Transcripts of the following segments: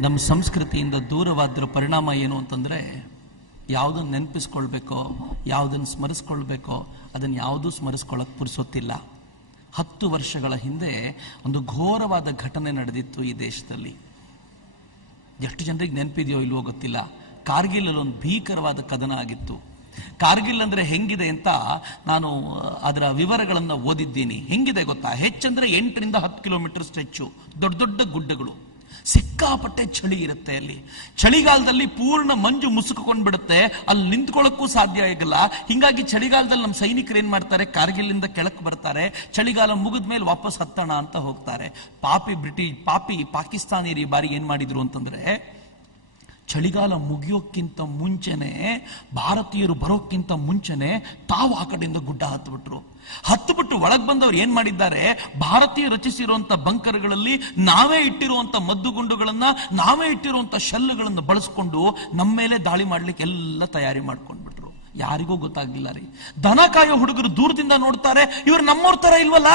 ನಮ್ಮ ಸಂಸ್ಕೃತಿಯಿಂದ ದೂರವಾದ್ರ ಪರಿಣಾಮ ಏನು ಅಂತಂದ್ರೆ, ಯಾವುದನ್ನು ನೆನಪಿಸ್ಕೊಳ್ಬೇಕೋ, ಯಾವುದನ್ನು ಸ್ಮರಿಸ್ಕೊಳ್ಬೇಕೋ ಅದನ್ನು ಯಾವುದೂ ಸ್ಮರಿಸ್ಕೊಳ್ಳೋಕೆ ಪುರ್ಸೊತ್ತಿಲ್ಲ. 10 ವರ್ಷಗಳ ಹಿಂದೆ ಒಂದು ಘೋರವಾದ ಘಟನೆ ನಡೆದಿತ್ತು ಈ ದೇಶದಲ್ಲಿ. ಎಷ್ಟು ಜನರಿಗೆ ನೆನಪಿದೆಯೋ ಇಲ್ವೋ ಗೊತ್ತಿಲ್ಲ. ಕಾರ್ಗಿಲ್ ಅಲ್ಲಿ ಒಂದು ಭೀಕರವಾದ ಕದನ ಆಗಿತ್ತು. ಕಾರ್ಗಿಲ್ ಅಂದ್ರೆ ಹೆಂಗಿದೆ ಅಂತ ನಾನು ಅದರ ವಿವರಗಳನ್ನು ಓದಿದ್ದೀನಿ. ಹೆಂಗಿದೆ ಗೊತ್ತಾ? ಹೆಚ್ಚಂದ್ರೆ 8 ರಿಂದ 10 ಕಿಲೋಮೀಟರ್ ಸ್ಟ್ರೆಚ್ಚು, ದೊಡ್ಡ ದೊಡ್ಡ ಗುಡ್ಡಗಳು, ಸಿಕ್ಕಾಪಟ್ಟೆ ಚಳಿ ಇರುತ್ತೆ. ಅಲ್ಲಿ ಚಳಿಗಾಲದಲ್ಲಿ ಪೂರ್ಣ ಮಂಜು ಮುಸುಕೊಂಡು ಬಿಡುತ್ತೆ, ಅಲ್ಲಿ ನಿಂತ್ಕೊಳ್ಳೋಕ್ಕೂ ಸಾಧ್ಯ ಆಗಲ್ಲ. ಹಿಂಗಾಗಿ ಚಳಿಗಾಲದಲ್ಲಿ ನಮ್ಮ ಸೈನಿಕರು ಏನ್ ಮಾಡ್ತಾರೆ, ಕಾರ್ಗಿಲಿಂದ ಕೆಳಕ್ಕೆ ಬರ್ತಾರೆ, ಚಳಿಗಾಲ ಮುಗಿದ ಮೇಲೆ ವಾಪಸ್ ಹತ್ತೋಣ ಅಂತ ಹೋಗ್ತಾರೆ. ಪಾಪಿ ಪಾಕಿಸ್ತಾನಿಯರು ಈ ಬಾರಿ ಏನ್ ಮಾಡಿದ್ರು ಅಂತಂದ್ರೆ, ಚಳಿಗಾಲ ಮುಗಿಯೋಕ್ಕಿಂತ ಮುಂಚೆನೆ, ಭಾರತೀಯರು ಬರೋಕ್ಕಿಂತ ಮುಂಚೆನೆ ತಾವು ಆ ಕಡೆಯಿಂದ ಗುಡ್ಡ ಹತ್ತುಬಿಟ್ಟು ಒಳಗ್ ಬಂದವರು ಏನ್ ಮಾಡಿದ್ದಾರೆ, ಭಾರತೀಯ ರಚಿಸಿರುವಂತ ಬಂಕರ್ಗಳಲ್ಲಿ ನಾವೇ ಇಟ್ಟಿರುವಂತ ಮದ್ದುಗುಂಡುಗಳನ್ನ, ನಾವೇ ಇಟ್ಟಿರುವಂತ ಶೆಲ್ಗಳನ್ನ ಬಳಸ್ಕೊಂಡು ನಮ್ಮ ಮೇಲೆ ದಾಳಿ ಮಾಡ್ಲಿಕ್ಕೆ ಎಲ್ಲ ತಯಾರಿ ಮಾಡ್ಕೊಂಡ್ಬಿಟ್ರು. ಯಾರಿಗೂ ಗೊತ್ತಾಗ್ಲಿಲ್ಲ ರೀ. ದನ ಕಾಯೋ ಹುಡುಗರು ದೂರದಿಂದ ನೋಡ್ತಾರೆ, ಇವ್ರು ನಮ್ಮವ್ರ ತರ ಇಲ್ವಲ್ಲ,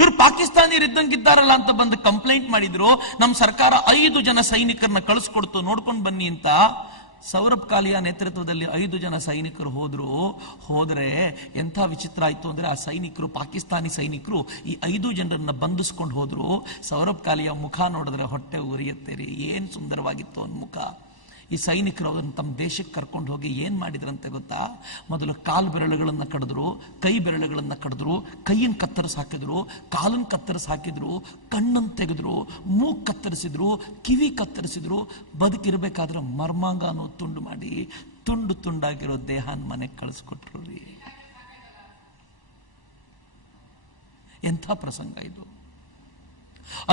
ಇವ್ರು ಪಾಕಿಸ್ತಾನಿಯರು ಇದ್ದಂಗಿದ್ದಾರಲ್ಲ ಅಂತ ಬಂದು ಕಂಪ್ಲೇಂಟ್ ಮಾಡಿದ್ರು. ನಮ್ಮ ಸರ್ಕಾರ 5 ಜನ ಸೈನಿಕರನ್ನ ಕಳಿಸ್ಕೊಡ್ತು, ನೋಡ್ಕೊಂಡು ಬನ್ನಿ ಅಂತ. ಸೌರಭ್ ಕಾಲಿಯಾ ನೇತೃತ್ವದಲ್ಲಿ 5 ಜನ ಸೈನಿಕರು ಹೋದ್ರೆ ಎಂಥ ವಿಚಿತ್ರ ಆಯ್ತು ಅಂದ್ರೆ, ಆ ಸೈನಿಕರು, ಪಾಕಿಸ್ತಾನಿ ಸೈನಿಕರು ಈ 5 ಜನರನ್ನ ಬಂಧಿಸ್ಕೊಂಡು ಹೋದ್ರು. ಸೌರಭ್ ಕಾಲಿಯಾ ಮುಖ ನೋಡಿದ್ರೆ ಹೊಟ್ಟೆ ಉರಿಯುತ್ತೇರಿ, ಏನ್ ಸುಂದರವಾಗಿತ್ತು ಅವನ ಮುಖ. ಈ ಸೈನಿಕರು ಅದನ್ನು ತಮ್ಮ ದೇಶಕ್ಕೆ ಕರ್ಕೊಂಡು ಹೋಗಿ ಏನ್ ಮಾಡಿದ್ರಂತೆ ಗೊತ್ತಾ? ಮೊದಲು ಕಾಲು ಬೆರಳುಗಳನ್ನ ಕಡಿದ್ರು, ಕೈ ಬೆರಳುಗಳನ್ನ ಕಡಿದ್ರು, ಕೈಯನ್ನು ಕತ್ತರಿಸಿ ಹಾಕಿದ್ರು, ಕಾಲನ್ನು ಕತ್ತರಿಸಿ ಹಾಕಿದ್ರು, ಕಣ್ಣನ್ನು ತೆಗೆದ್ರು, ಮೂಗ್ ಕತ್ತರಿಸಿದ್ರು, ಕಿವಿ ಕತ್ತರಿಸಿದ್ರು. ಬದುಕಿರ್ಬೇಕಾದ್ರೆ ಮರ್ಮಾಂಗ ಅನ್ನೋ ತುಂಡು ಮಾಡಿ ತುಂಡು ತುಂಡಾಗಿರೋ ದೇಹನ ಮನೆಗೆ ಕಳಿಸ್ಕೊಟ್ರು ರೀ. ಎಂಥ ಪ್ರಸಂಗ ಇದು!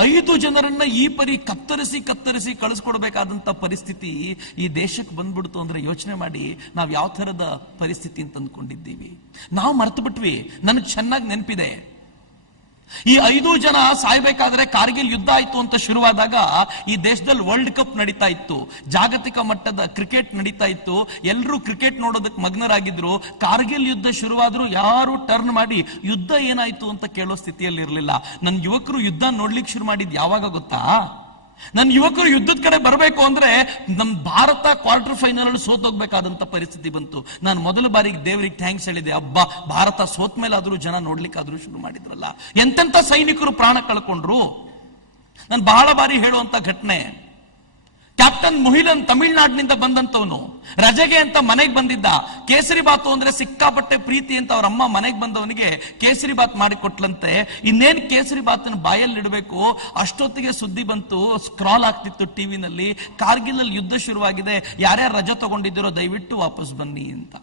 5 ಜನರನ್ನ ಈ ಪರಿ ಕತ್ತರಿಸಿ ಕಳಿಸ್ಕೊಡ್ಬೇಕಾದಂತ ಪರಿಸ್ಥಿತಿ ಈ ದೇಶಕ್ಕೆ ಬಂದ್ಬಿಡ್ತು ಅಂದ್ರೆ ಯೋಚನೆ ಮಾಡಿ ನಾವ್ ಯಾವ ತರದ ಪರಿಸ್ಥಿತಿ ಅಂತ ಅಂದ್ಕೊಂಡಿದ್ದೀವಿ. ನಾವು ಮರ್ತು ಬಿಟ್ವಿ. ನನಗೆ ಚೆನ್ನಾಗಿ ನೆನಪಿದೆ, ಈ 5 ಜನ ಸಾಯ್ಬೇಕಾದ್ರೆ ಕಾರ್ಗಿಲ್ ಯುದ್ಧ ಆಯ್ತು ಅಂತ ಶುರುವಾದಾಗ ಈ ದೇಶದಲ್ಲಿ ವರ್ಲ್ಡ್ ಕಪ್ ನಡೀತಾ ಇತ್ತು, ಜಾಗತಿಕ ಮಟ್ಟದ ಕ್ರಿಕೆಟ್ ನಡೀತಾ ಇತ್ತು, ಎಲ್ಲರೂ ಕ್ರಿಕೆಟ್ ನೋಡೋದಕ್ಕೆ ಮಗ್ನರಾಗಿದ್ರು. ಕಾರ್ಗಿಲ್ ಯುದ್ಧ ಶುರುವಾದ್ರೂ ಯಾರು ಟರ್ನ್ ಮಾಡಿ ಯುದ್ಧ ಏನಾಯ್ತು ಅಂತ ಕೇಳೋ ಸ್ಥಿತಿಯಲ್ಲಿ ಇರಲಿಲ್ಲ. ನನ್ನ ಯುವಕರು ಯುದ್ಧ ನೋಡ್ಲಿಕ್ಕೆ ಶುರು ಮಾಡಿದ್ ಯಾವಾಗ ಗೊತ್ತಾ? ನನ್ನ ಯುವಕರು ಯುದ್ಧದ ಕಡೆ ಬರಬೇಕು ಅಂದ್ರೆ ನಮ್ ಭಾರತ ಕ್ವಾರ್ಟರ್ ಫೈನಲ್ ಅಲ್ಲಿ ಸೋತೋಗ್ಬೇಕಾದಂತ ಪರಿಸ್ಥಿತಿ ಬಂತು. ನಾನು ಮೊದಲ ಬಾರಿಗೆ ದೇವರಿಗೆ ಥ್ಯಾಂಕ್ಸ್ ಹೇಳಿದೆ, ಹಬ್ಬ ಭಾರತ ಸೋತ್ ಮೇಲೆ ಆದ್ರೂ ಜನ ನೋಡ್ಲಿಕ್ಕಾದ್ರೂ ಶುರು ಮಾಡಿದ್ರಲ್ಲ. ಎಂತೆಂತ ಸೈನಿಕರು ಪ್ರಾಣ ಕಳ್ಕೊಂಡ್ರು. ನಾನು ಬಹಳ ಬಾರಿ ಹೇಳುವಂತ ಘಟನೆ, ಕ್ಯಾಪ್ಟನ್ ಮುಹಿಲನ್ ತಮಿಳ್ನಾಡಿನಿಂದ ಬಂದಂತವನು, ರಜೆಗೆ ಅಂತ ಮನೆಗೆ ಬಂದಿದ್ದ. ಕೇಸರಿ ಬಾತು ಅಂದ್ರೆ ಸಿಕ್ಕಾಪಟ್ಟೆ ಪ್ರೀತಿ ಅಂತ ಅವ್ರ ಅಮ್ಮ ಮನೆಗೆ ಬಂದವನಿಗೆ ಕೇಸರಿ ಬಾತ್ ಮಾಡಿ ಕೊಟ್ಲಂತೆ. ಇನ್ನೇನ್ ಕೇಸರಿ ಬಾತನ ಬಾಯಲ್ಲಿ ಇಡಬೇಕು ಅಷ್ಟೊತ್ತಿಗೆ ಸುದ್ದಿ ಬಂತು, ಸ್ಕ್ರಾಲ್ ಆಗ್ತಿತ್ತು ಟಿವಿನಲ್ಲಿ, ಕಾರ್ಗಿಲ್ ಅಲ್ಲಿ ಯುದ್ಧ ಶುರುವಾಗಿದೆ, ಯಾರ್ಯಾರು ರಜೆ ತಗೊಂಡಿದ್ದೀರೋ ದಯವಿಟ್ಟು ವಾಪಸ್ ಬನ್ನಿ ಅಂತ.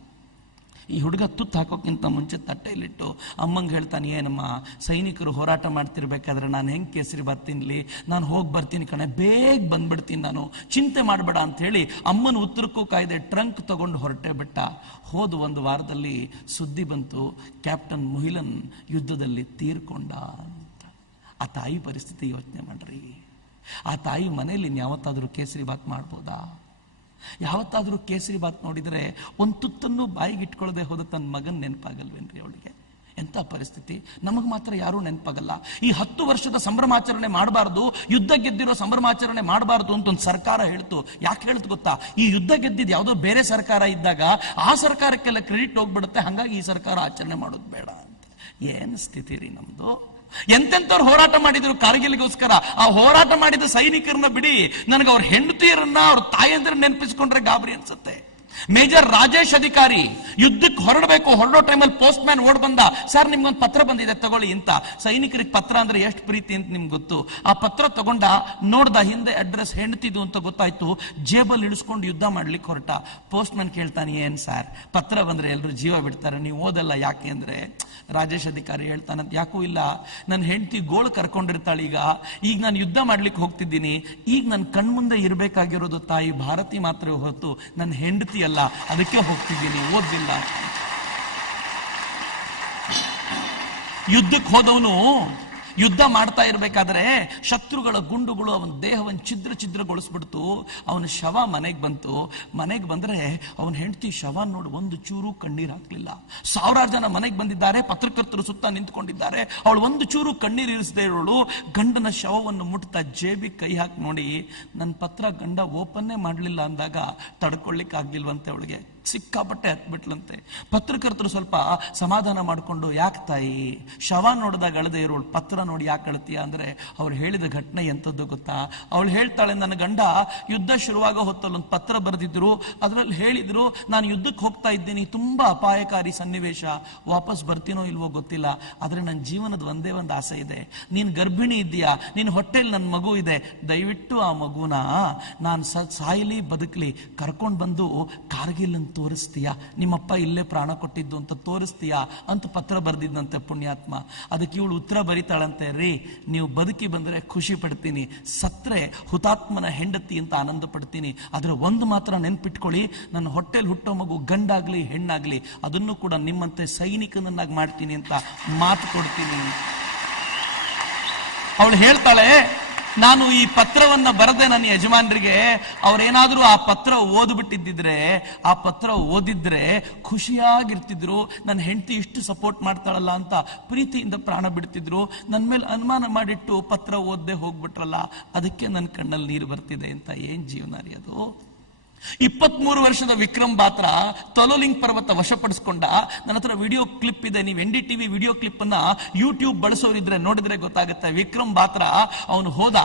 ಈ ಹುಡುಗ ತುತ್ತು ಹಾಕೋಕ್ಕಿಂತ ಮುಂಚೆ ತಟ್ಟೆಯಲ್ಲಿಟ್ಟು ಅಮ್ಮಂಗೆ ಹೇಳ್ತಾನೆ, ಏನಮ್ಮ ಸೈನಿಕರು ಹೋರಾಟ ಮಾಡ್ತಿರ್ಬೇಕಾದ್ರೆ ನಾನು ಹೆಂಗ್ ಕೇಸರಿ ಬಾತ್ ತಿನ್ಲಿ, ನಾನು ಹೋಗಿ ಬರ್ತೀನಿ ಕಣೆ, ಬೇಗ ಬಂದ್ಬಿಡ್ತೀನಿ, ನಾನು ಚಿಂತೆ ಮಾಡಬೇಡ ಅಂತ ಹೇಳಿ ಅಮ್ಮನ ಉತ್ತರಕ್ಕೂ ಕಾಯ್ದೆ ಟ್ರಂಕ್ ತಗೊಂಡು ಹೊರಟೆ ಬಿಟ್ಟ. ಹೋದ 1 ವಾರದಲ್ಲಿ ಸುದ್ದಿ ಬಂತು, ಕ್ಯಾಪ್ಟನ್ ಮುಹಿಲನ್ ಯುದ್ಧದಲ್ಲಿ ತೀರ್ಕೊಂಡ ಅಂತ. ಆ ತಾಯಿ ಪರಿಸ್ಥಿತಿ ಯೋಚನೆ ಮಾಡ್ರಿ. ಆ ತಾಯಿ ಮನೆಯಲ್ಲಿ ಯಾವತ್ತಾದ್ರೂ ಕೇಸರಿ ಬಾತ್ ಮಾಡ್ಬೋದಾ? ಯಾವತ್ತಾದ್ರೂ ಕೇಸರಿ ಬಾತ್ ನೋಡಿದ್ರೆ ಒಂದು ತುತ್ತನ್ನು ಬಾಯಿಗೆ ಇಟ್ಕೊಳ್ಳದೆ ಹೋದ ತನ್ನ ಮಗನ್ ನೆನಪಾಗಲ್ವೇನ್ರಿ ಅವಳಿಗೆ? ಎಂತ ಪರಿಸ್ಥಿತಿ! ನಮಗ್ ಮಾತ್ರ ಯಾರೂ ನೆನಪಾಗಲ್ಲ. ಈ 10 ವರ್ಷದ ಸಂಭ್ರಮಾಚರಣೆ ಮಾಡಬಾರ್ದು, ಯುದ್ಧ ಗೆದ್ದಿರೋ ಸಂಭ್ರಮಾಚರಣೆ ಮಾಡಬಾರ್ದು ಅಂತ ಒಂದು ಸರ್ಕಾರ ಹೇಳ್ತು. ಯಾಕೆ ಹೇಳ್ತು ಗೊತ್ತಾ? ಈ ಯುದ್ಧ ಗೆದ್ದಿದ್ ಯಾವುದೋ ಬೇರೆ ಸರ್ಕಾರ ಇದ್ದಾಗ ಆ ಸರ್ಕಾರಕ್ಕೆಲ್ಲ ಕ್ರೆಡಿಟ್ ಹೋಗ್ಬಿಡುತ್ತೆ, ಹಂಗಾಗಿ ಈ ಸರ್ಕಾರ ಆಚರಣೆ ಮಾಡೋದು ಬೇಡ ಅಂತ. ಏನ್ ಸ್ಥಿತಿ ರೀ ನಮ್ದು! ಎಂತೆಂತವ್ರು ಹೋರಾಟ ಮಾಡಿದ್ರು ಕಾರ್ಗಿಲ್ಗೋಸ್ಕರ. ಆ ಹೋರಾಟ ಮಾಡಿದ ಸೈನಿಕರನ್ನ ಬಿಡಿ, ನನಗೆ ಅವ್ರ ಹೆಂಡತಿಯರನ್ನ, ಅವ್ರ ತಾಯಂದ್ರ ನೆನಪಿಸ್ಕೊಂಡ್ರೆ ಗಾಬರಿ ಅನ್ಸುತ್ತೆ. ಮೇಜರ್ ರಾಜೇಶ್ ಅಧಿಕಾರಿ ಯುದ್ಧಕ್ಕೆ ಹೊರಡೋ ಟೈಮಲ್ಲಿ ಪೋಸ್ಟ್ ಮ್ಯಾನ್ ಓಡ್ ಬಂದ, ಸರ್ ನಿಮ್ಗೊಂದು ಪತ್ರ ಬಂದಿದೆ ತಗೊಳ್ಳಿ ಅಂತ. ಸೈನಿಕರಿಗೆ ಪತ್ರ ಅಂದ್ರೆ ಎಷ್ಟು ಪ್ರೀತಿ ಅಂತ ನಿಮ್ಗೆ ಗೊತ್ತು. ಆ ಪತ್ರ ತಗೊಂಡ, ನೋಡ್ದ, ಹಿಂದೆ ಅಡ್ರೆಸ್ ಹೆಂಡತಿದು ಅಂತ ಗೊತ್ತಾಯ್ತು, ಜೇಬಲ್ಲಿ ಇಳಿಸ್ಕೊಂಡು ಯುದ್ಧ ಮಾಡ್ಲಿಕ್ಕೆ ಹೊರಟ. ಪೋಸ್ಟ್ ಮ್ಯಾನ್ ಕೇಳ್ತಾನೆ, ಏನ್ ಸರ್ ಪತ್ರ ಬಂದ್ರೆ ಎಲ್ರು ಜೀವ ಬಿಡ್ತಾರೆ, ನೀವು ಓದಲ್ಲ ಯಾಕೆ ಅಂದ್ರೆ, ರಾಜೇಶ್ ಅಧಿಕಾರಿ ಹೇಳ್ತಾನಂತ, ಯಾಕೂ ಇಲ್ಲ, ನನ್ನ ಹೆಂಡತಿ ಗೋಳು ಕರ್ಕೊಂಡಿರ್ತಾಳೆ, ಈಗ ನಾನು ಯುದ್ಧ ಮಾಡ್ಲಿಕ್ಕೆ ಹೋಗ್ತಿದ್ದೀನಿ, ಈಗ ನನ್ನ ಕಣ್ಮುಂದೆ ಇರ್ಬೇಕಾಗಿರೋದು ತಾಯಿ ಭಾರತಿ ಮಾತ್ರ ಹೊರತು ನನ್ನ ಹೆಂಡತಿ ಅಲ್ಲ, ಅದಕ್ಕೆ ಹೋಗ್ತಿದ್ದೀನಿ, ಓದಿಲ್ಲ. ಯುದ್ಧಕ್ಕೆ ಹೋದವನು ಯುದ್ಧ ಮಾಡ್ತಾ ಇರ್ಬೇಕಾದ್ರೆ ಶತ್ರುಗಳ ಗುಂಡುಗಳು ಅವನ ದೇಹವನ್ನು ಛಿದ್ರಗೊಳಿಸ್ಬಿಡ್ತು. ಅವನ ಶವ ಮನೆಗೆ ಬಂತು. ಮನೆಗೆ ಬಂದ್ರೆ ಅವನ ಹೆಂಡತಿ ಶವ ನೋಡಿ ಒಂದು ಚೂರು ಕಣ್ಣೀರು ಹಾಕ್ಲಿಲ್ಲ. ಸಾವಿರಾರು ಜನ ಮನೆಗೆ ಬಂದಿದ್ದಾರೆ, ಪತ್ರಕರ್ತರು ಸುತ್ತ ನಿಂತ್ಕೊಂಡಿದ್ದಾರೆ. ಅವಳು ಒಂದು ಚೂರು ಕಣ್ಣೀರು ಇರಿಸದೇ ಇರೋಳು ಗಂಡನ ಶವವನ್ನು ಮುಟ್ತಾ ಜೇಬಿ ಕೈ ಹಾಕಿ ನೋಡಿ, ನನ್ನ ಪತ್ರ ಗಂಡ ಓಪನ್ನೇ ಮಾಡಲಿಲ್ಲ ಅಂದಾಗ ತಡ್ಕೊಳ್ಳಿಕ್ ಆಗ್ಲಿಲ್ವಂತೆ. ಅವಳಿಗೆ ಸಿಕ್ಕಾಪಟ್ಟೆ ಹತ್ಬಿಟ್ಲಂತೆ. ಪತ್ರಕರ್ತರು ಸ್ವಲ್ಪ ಸಮಾಧಾನ ಮಾಡಿಕೊಂಡು, ಯಾಕೆ ತಾಯಿ ಶವ ನೋಡಿದಾಗ ಅಳದೆ ಇರೋಳು, ಪತ್ರ ನೋಡಿ ಯಾಕೆ ಅಳ್ತೀಯ ಅಂದ್ರೆ ಅವ್ರು ಹೇಳಿದ ಘಟನೆ ಎಂತದ್ದು ಗೊತ್ತಾ? ಅವಳು ಹೇಳ್ತಾಳೆ, ನನ್ನ ಗಂಡ ಯುದ್ಧ ಶುರುವಾಗ ಹೊತ್ತಲ್ಲಿ ಒಂದು ಪತ್ರ ಬರೆದಿದ್ರು. ಅದರಲ್ಲಿ ಹೇಳಿದ್ರು, ನಾನು ಯುದ್ಧಕ್ಕೆ ಹೋಗ್ತಾ ಇದ್ದೀನಿ, ತುಂಬಾ ಅಪಾಯಕಾರಿ ಸನ್ನಿವೇಶ, ವಾಪಸ್ ಬರ್ತೀನೋ ಇಲ್ವೋ ಗೊತ್ತಿಲ್ಲ, ಆದ್ರೆ ನನ್ನ ಜೀವನದ ಒಂದೇ ಒಂದು ಆಸೆ ಇದೆ, ನೀನ್ ಗರ್ಭಿಣಿ ಇದ್ದೀಯಾ, ನಿನ್ ಹೊಟ್ಟೆಲಿ ನನ್ನ ಮಗು ಇದೆ, ದಯವಿಟ್ಟು ಆ ಮಗುನ ನಾನು ಸಾಯಲಿ ಬದುಕಲಿ ಕರ್ಕೊಂಡು ಬಂದು ಕಾರ್ಗಿಲ್ ಅಂತ ತೋರಿಸ್ತೀಯಾ, ನಿಮ್ಮಪ್ಪ ಇಲ್ಲೇ ಪ್ರಾಣ ಕೊಟ್ಟಿದ್ದು ಅಂತ ತೋರಿಸ್ತೀಯಾ ಅಂತ ಪತ್ರ ಬರ್ದಿದ್ದಂತೆ ಪುಣ್ಯಾತ್ಮ. ಅದಕ್ಕೆ ಇವಳು ಉತ್ತರ ಬರೀತಾಳಂತೆ, ರೀ ನೀವು ಬದುಕಿ ಬಂದ್ರೆ ಖುಷಿ ಪಡ್ತೀನಿ, ಸತ್ರೆ ಹುತಾತ್ಮನ ಹೆಂಡತಿ ಅಂತ ಆನಂದ ಪಡ್ತೀನಿ, ಆದ್ರೆ ಒಂದು ಮಾತ್ರ ನೆನ್ಪಿಟ್ಕೊಳ್ಳಿ, ನನ್ನ ಹೊಟ್ಟೆಲ್ ಹುಟ್ಟೋ ಮಗು ಗಂಡಾಗ್ಲಿ ಹೆಣ್ಣಾಗ್ಲಿ ಅದನ್ನು ಕೂಡ ನಿಮ್ಮಂತೆ ಸೈನಿಕನನ್ನಾಗಿ ಮಾಡ್ತೀನಿ ಅಂತ ಮಾತು ಕೊಡ್ತೀನಿ. ಅವಳು ಹೇಳ್ತಾಳೆ, ನಾನು ಈ ಪತ್ರವನ್ನ ಬರದೆ ನನ್ನ ಯಜಮಾನರಿಗೆ ಅವ್ರೇನಾದ್ರೂ ಆ ಪತ್ರ ಓದ್ಬಿಟ್ಟಿದ್ದಿದ್ರೆ, ಆ ಪತ್ರ ಓದಿದ್ರೆ ಖುಷಿಯಾಗಿರ್ತಿದ್ರು, ನನ್ನ ಹೆಂಡತಿ ಇಷ್ಟು ಸಪೋರ್ಟ್ ಮಾಡ್ತಾಳಲ್ಲ ಅಂತ ಪ್ರೀತಿಯಿಂದ ಪ್ರಾಣ ಬಿಡ್ತಿದ್ರು. ನನ್ನ ಮೇಲೆ ಅನುಮಾನ ಮಾಡಿಟ್ಟು ಪತ್ರ ಓದದೆ ಹೋಗ್ಬಿಟ್ರಲ್ಲ, ಅದಕ್ಕೆ ನನ್ನ ಕಣ್ಣಲ್ಲಿ ನೀರು ಬರ್ತಿದೆ ಅಂತ. ಏನ್ ಜೀವನ ರೀ ಅದು? 23 ವರ್ಷದ ವಿಕ್ರಮ್ ಬಾತ್ರಾ ತಲೋಲಿಂಗ್ ಪರ್ವತ ವಶಪಡಿಸಿಕೊಂಡ. ನನ್ನ ಹತ್ರ ವಿಡಿಯೋ ಕ್ಲಿಪ್ ಇದೆ, ನೀವು NDTV ವಿಡಿಯೋ ಕ್ಲಿಪ್ ಅನ್ನ ಯೂಟ್ಯೂಬ್ ಬಳಸೋರಿದ್ರೆ ನೋಡಿದ್ರೆ ಗೊತ್ತಾಗುತ್ತೆ. ವಿಕ್ರಮ್ ಬಾತ್ರಾ ಅವನು ಹೋದ,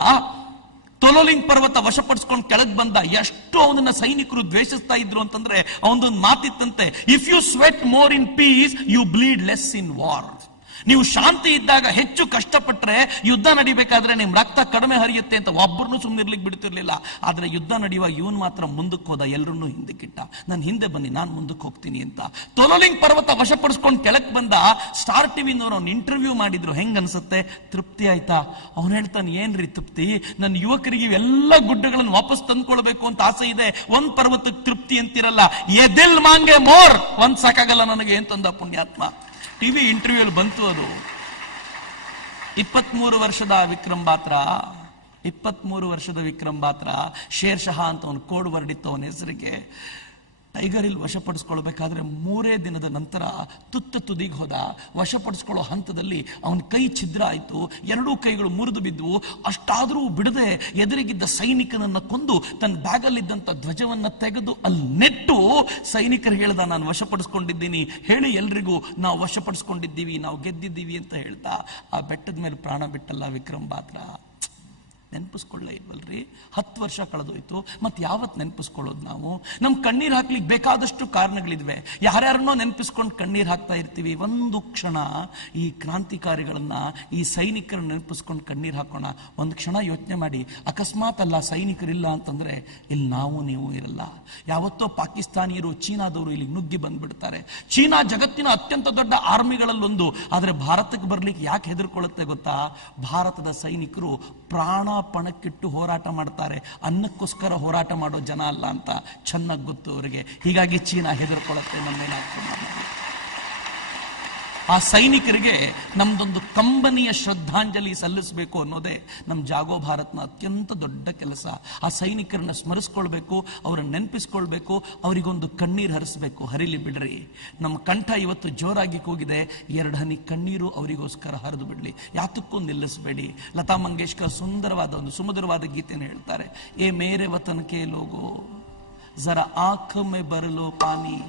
ತೋಲೋಲಿಂಗ್ ಪರ್ವತ ವಶಪಡಿಸ್ಕೊಂಡು ಕೆಳಗ್ ಬಂದ. ಎಷ್ಟು ಅವನನ್ನ ಸೈನಿಕರು ದ್ವೇಷಿಸ್ತಾ ಇದ್ರು ಅಂತಂದ್ರೆ ಅವನದೊಂದು ಮಾತಿತ್ತಂತೆ, if you sweat more in peace you bleed less in war. ನೀವು ಶಾಂತಿ ಇದ್ದಾಗ ಹೆಚ್ಚು ಕಷ್ಟಪಟ್ರೆ ಯುದ್ಧ ನಡಿಬೇಕಾದ್ರೆ ನಿಮ್ ರಕ್ತ ಕಡಿಮೆ ಹರಿಯುತ್ತೆ ಅಂತ ಒಬ್ಬರನ್ನು ಸುಮ್ಮನಿರ್ಲಿಕ್ಕೆ ಬಿಡ್ತಿರ್ಲಿಲ್ಲ. ಆದ್ರೆ ಯುದ್ಧ ನಡೆಯುವಾಗ ಇವನ್ ಮಾತ್ರ ಮುಂದಕ್ಕೆ ಹೋದ, ಎಲ್ಲರನ್ನೂ ಹಿಂದಕ್ಕಿಟ್ಟ, ನಾನು ಹಿಂದೆ ಬನ್ನಿ ನಾನು ಮುಂದಕ್ಕೆ ಹೋಗ್ತೀನಿ ಅಂತ. ತೋಲೋಲಿಂಗ್ ಪರ್ವತ ವಶಪಡಿಸ್ಕೊಂಡು ಕೆಳಕ್ ಬಂದ. ಸ್ಟಾರ್ ಟಿವಿನವರು ಅವ್ನು ಇಂಟರ್ವ್ಯೂ ಮಾಡಿದ್ರು, ಹೆಂಗ್ ಅನ್ಸುತ್ತೆ, ತೃಪ್ತಿ ಆಯ್ತಾ? ಅವ್ನು ಹೇಳ್ತಾನೆ, ಏನ್ರಿ ತೃಪ್ತಿ, ನನ್ನ ಯುವಕರಿಗೆ ಇವೆಲ್ಲ ಗುಡ್ಡಗಳನ್ನು ವಾಪಸ್ ತಂದ್ಕೊಳ್ಬೇಕು ಅಂತ ಆಸೆ ಇದೆ, ಒಂದ್ ಪರ್ವತಕ್ಕೆ ತೃಪ್ತಿ ಅಂತಿರಲ್ಲ, ಎದೆಲ್ ಮಾಂಗೆ ಮೋರ್, ಒಂದ್ ಸಾಕಾಗಲ್ಲ ನನಗೆ ಅಂತಂದ ಪುಣ್ಯಾತ್ಮ. ಟಿವಿ ಇಂಟರ್ವ್ಯೂ ಬಂತು ಅದು. 23 ವರ್ಷದ ವಿಕ್ರಮ್ ಬಾತ್ರಾ, 23 ವರ್ಷದ ವಿಕ್ರಮ್ ಬಾತ್ರಾ ಶೇರ್ ಶಹಾ ಅಂತ ಅವನು ಕೋಡ್ ವರ್ಡ್ ಇತ್ತು ಅವನ ಹೆಸರಿಗೆ. ಟೈಗರ್ ಹಿಲ್ ವಶಪಡಿಸ್ಕೊಳ್ಬೇಕಾದ್ರೆ 3 ದಿನದ ನಂತರ ತುದಿಗೆ ಹೋದ. ವಶಪಡಿಸ್ಕೊಳ್ಳೋ ಹಂತದಲ್ಲಿ ಅವನ ಕೈ ಛಿದ್ರ ಆಯ್ತು, 2 ಕೈಗಳು ಮುರಿದು ಬಿದ್ವು. ಅಷ್ಟಾದ್ರೂ ಬಿಡದೆ ಎದುರಿಗಿದ್ದ ಸೈನಿಕನನ್ನ ಕೊಂದು ತನ್ನ ಬ್ಯಾಗಲ್ಲಿದ್ದಂತ ಧ್ವಜವನ್ನ ತೆಗೆದು ಅಲ್ಲಿ ನೆಟ್ಟು ಸೈನಿಕರು ಹೇಳ್ದ, ನಾನು ವಶಪಡಿಸ್ಕೊಂಡಿದ್ದೀನಿ, ಹೇಳಿ ಎಲ್ರಿಗೂ ನಾವು ವಶಪಡಿಸ್ಕೊಂಡಿದ್ದೀವಿ, ನಾವು ಗೆದ್ದಿದ್ದೀವಿ ಅಂತ ಹೇಳ್ತಾ ಆ ಬೆಟ್ಟದ ಮೇಲೆ ಪ್ರಾಣ ಬಿಟ್ಟಲ್ಲ ವಿಕ್ರಮ್ ಬಾತ್ರಾ. ನೆನಪಿಸ್ಕೊಳ್ಳೇ ಇಲ್ವಲ್ರಿ? 10 ವರ್ಷ ಕಳೆದೋಯ್ತು, ಮತ್ತೆ ಯಾವತ್ ನೆನಪಿಸ್ಕೊಳ್ಳೋದು ನಾವು? ನಮ್ ಕಣ್ಣೀರ್ ಹಾಕ್ಲಿಕ್ಕೆ ಬೇಕಾದಷ್ಟು ಕಾರಣಗಳಿದ್ವೆ. ಯಾರ್ಯಾರನ್ನೋ ನೆನಪಿಸ್ಕೊಂಡು ಕಣ್ಣೀರ್ ಹಾಕ್ತಾ ಇರ್ತೀವಿ. ಒಂದು ಕ್ಷಣ ಈ ಕ್ರಾಂತಿಕಾರಿಗಳನ್ನ, ಈ ಸೈನಿಕರನ್ನ ನೆನಪಿಸ್ಕೊಂಡು ಕಣ್ಣೀರ್ ಹಾಕೋಣ. ಒಂದು ಕ್ಷಣ ಯೋಚನೆ ಮಾಡಿ, ಅಕಸ್ಮಾತ್ ಅಲ್ಲ ಸೈನಿಕರಿಲ್ಲ ಅಂತಂದ್ರೆ ಇಲ್ಲಿ ನಾವು ನೀವು ಇರಲ್ಲ. ಯಾವತ್ತೋ ಪಾಕಿಸ್ತಾನಿಯರು ಚೀನಾದವರು ಇಲ್ಲಿ ನುಗ್ಗಿ ಬಂದ್ಬಿಡ್ತಾರೆ. ಚೀನಾ ಜಗತ್ತಿನ ಅತ್ಯಂತ ದೊಡ್ಡ ಆರ್ಮಿಗಳಲ್ಲೊಂದು. ಆದ್ರೆ ಭಾರತಕ್ಕೆ ಬರ್ಲಿಕ್ಕೆ ಯಾಕೆ ಹೆದರ್ಕೊಳ್ಳುತ್ತೆ ಗೊತ್ತಾ? ಭಾರತದ ಸೈನಿಕರು ಪ್ರಾಣ ಪಣಕ್ಕಿಟ್ಟು ಹೋರಾಟ ಮಾಡ್ತಾರೆ, ಅನ್ನಕ್ಕೋಸ್ಕರ ಹೋರಾಟ ಮಾಡೋ ಜನ ಅಲ್ಲ ಅಂತ ಚೆನ್ನಾಗಿ ಗೊತ್ತು ಅವರಿಗೆ. ಹೀಗಾಗಿ ಚೀನಾ ಹೆದರ್ಕೊಳ್ಳುತ್ತೆ ನಮ್ಮ ಮೇಲೆ. ಆ ಸೈನಿಕರಿಗೆ ನಮ್ದೊಂದು ಕಂಬನಿಯ ಶ್ರದ್ಧಾಂಜಲಿ ಸಲ್ಲಿಸಬೇಕು ಅನ್ನೋದೇ ನಮ್ಮ ಜಾಗೋ ಭಾರತ್ನ ಅತ್ಯಂತ ದೊಡ್ಡ ಕೆಲಸ. ಆ ಸೈನಿಕರನ್ನ ಸ್ಮರಿಸ್ಕೊಳ್ಬೇಕು, ಅವರನ್ನ ನೆನಪಿಸ್ಕೊಳ್ಬೇಕು, ಅವರಿಗೊಂದು ಕಣ್ಣೀರು ಹರಿಸ್ಬೇಕು. ಹರಿಲಿ ಬಿಡ್ರಿ, ನಮ್ಮ ಕಂಠ ಇವತ್ತು ಜೋರಾಗಿ ಕೂಗಿದೆ, 2 ಹನಿ ಕಣ್ಣೀರು ಅವರಿಗೋಸ್ಕರ ಹರಿದು ಬಿಡ್ಲಿ, ಯಾತಕ್ಕೂ ನಿಲ್ಲಿಸಬೇಡಿ. ಲತಾ ಮಂಗೇಶ್ಕರ್ ಸುಂದರವಾದ ಒಂದು ಸುಮಧುರವಾದ ಗೀತೆಯನ್ನು ಹೇಳ್ತಾರೆ, ಏ ಮೇರೆ ವತನ್ ಕೆ ಲೋಗೋ ಜರಾ ಆಂಖ್ ಮೇ ಬರಲೋ ಪಾನಿ,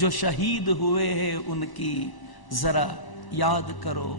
ಜೋ ಶಹೀದ್ ಹುವೆ ಹೇ ಉನ್ಕಿ ಜರಾ ಯಾದ್ ಕರೋ.